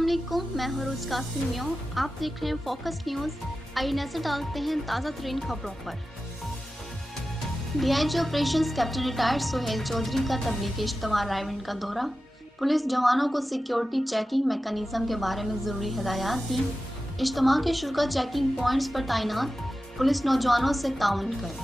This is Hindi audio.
अस्सलाम वालेकुम, मैं हरोज कासिम मियाँ। आप देख रहे हैं फोकस न्यूज़। आइए नजर डालते हैं ताज़ा तरीन खबरों पर। DIG operations captain retired Suhail Chaudhary का तबलीगी इज्तिमा रायविंड का दौरा। पुलिस जवानों को सिक्योरिटी चेकिंग मैकेनिज्म के बारे में ज़रूरी हिदायत दी। इज्तिमा के शुरा चेकिंग पॉइंट्स पर तैनात, पुलिस नौजवानों से ताउन करे।